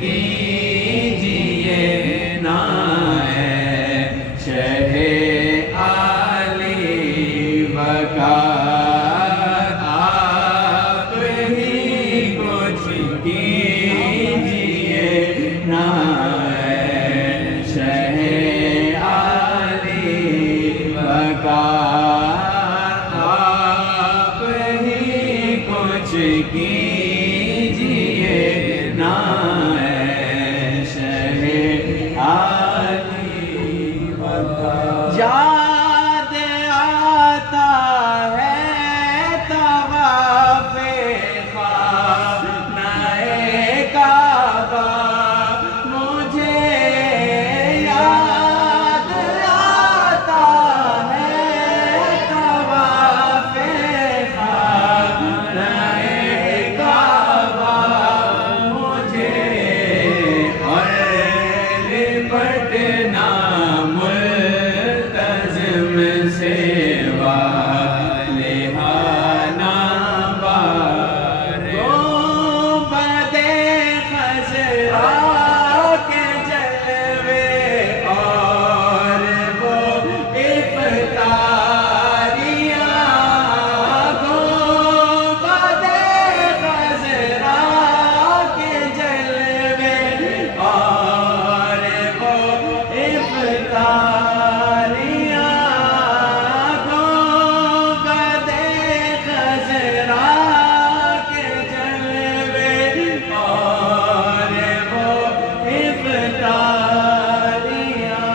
کیجئے نا اے شہ علی وقار آپ ہی کچھ کیجئے نا اے شہ علی وقار آپ ہی کچھ کیجئے نا اے شہ علی وقار یاد آتا ہے طواف خانہ کعبہ مجھے یاد آتا ہے طواف خانہ کعبہ مجھے اور لپٹنا ملتزم سے والہانہ بار گنبد خضرا کے جلوے اور وہ افطاریاں گنبد خضرا کے جلوے اور وہ افطاریاں گنبد خضرا کے جلوے اور وہ افطاریاں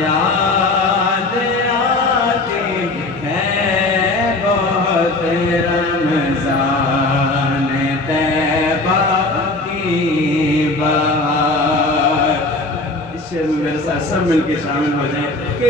یاد آتی ہے بہت رمضان طیبہ کی بہار۔ اس شعر میں میرے ساتھ سب مل کے شامل ہو جائیں کہ